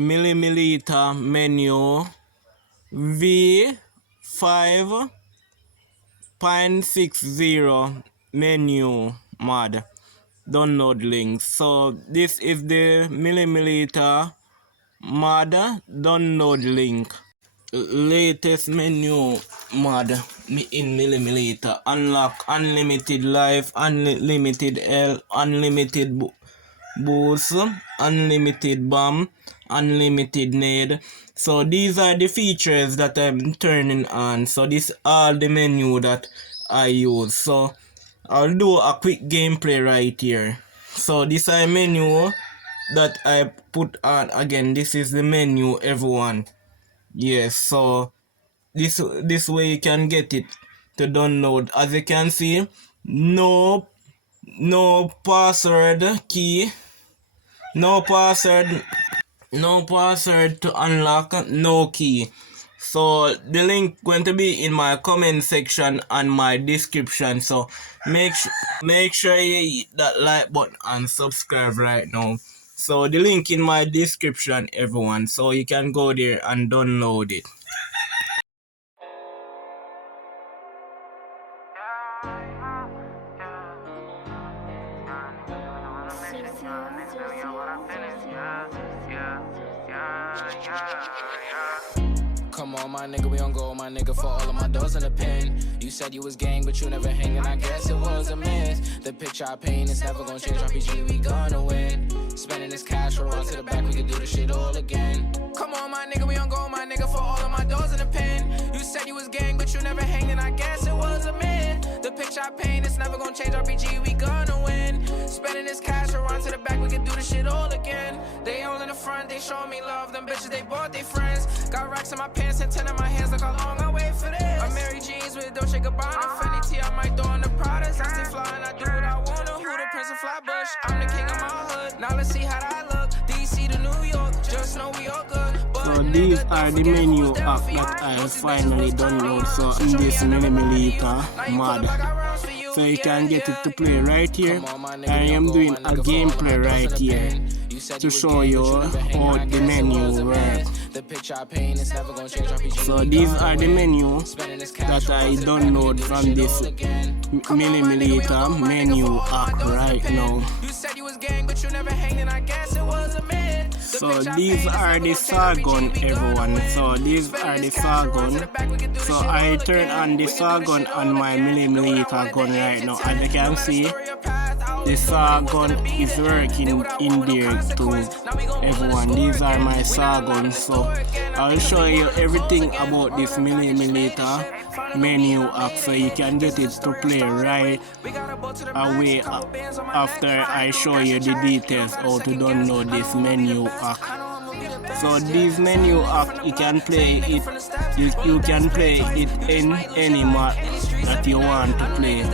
Mini Militia menu v5.6.0 menu mod download link. So this is the Mini Militia mod download link. Latest menu mod in Mini Militia: unlock unlimited life, unlimited health, unlimited boost, unlimited bomb, unlimited nade. So these are the features that I'm turning on. So this all the menu that I use. So I'll do a quick gameplay right here. So this is a menu that I put on. Again, this is the menu, everyone. Yes, so this way you can get it to download. As you can see, no password key, no password to unlock, no key. So the link going to be in my comment section and my description. So make sure you hit that like button and subscribe right now. So the link in my description, everyone, so you can go there and download it. Come on, my nigga, we on go, my nigga, for all of my doors in the pen. You said you was gang, but you never hanging, I guess it was a myth. The picture I paint is never gonna change, RPG, we gonna win. Spending this cash, we'll run to the back, we can do this shit all again. Come on, my nigga, we on go, my nigga, for all of my doors in the pen. You said you was gang, but you never hanging, I guess it was a myth. The picture I paint is never gonna change, RPG, we gonna win. Spending this cash, we'll run to the back, we can do this shit all again. They all in the front, they show me love, them bitches, they bought their friends. Got racks in my pants and 10 in my hands, look how long I wait for this. I'm Mary Jeans with Dolce Gabbana, Fendi T, I might throw in the Pradas. I stay fly and I do what I wanna. Who the Prince of Flatbush? I'm the king of my hood. Now let's see how that look. DC to New York, just know we all good. So these are the menu app that I finally download. So in this Mini Militia mod, so you can get it to play right here. I am doing a gameplay right here to show you how the menu works. So these are the menu that I download from this Mini Militia menu app right now. So these are the Sargon, everyone. So these are the Sargon. So I turn on the Sargon on my Mini Militia gun right now. As you can see, the Sargon is working in there too, everyone. These are my Sargon. So I'll show you everything about this Mini Militia menu app, so you can get it to play right away after I show you the details how to download this menu app. So this menu app, you can play it, you can play it in any map that you want to play.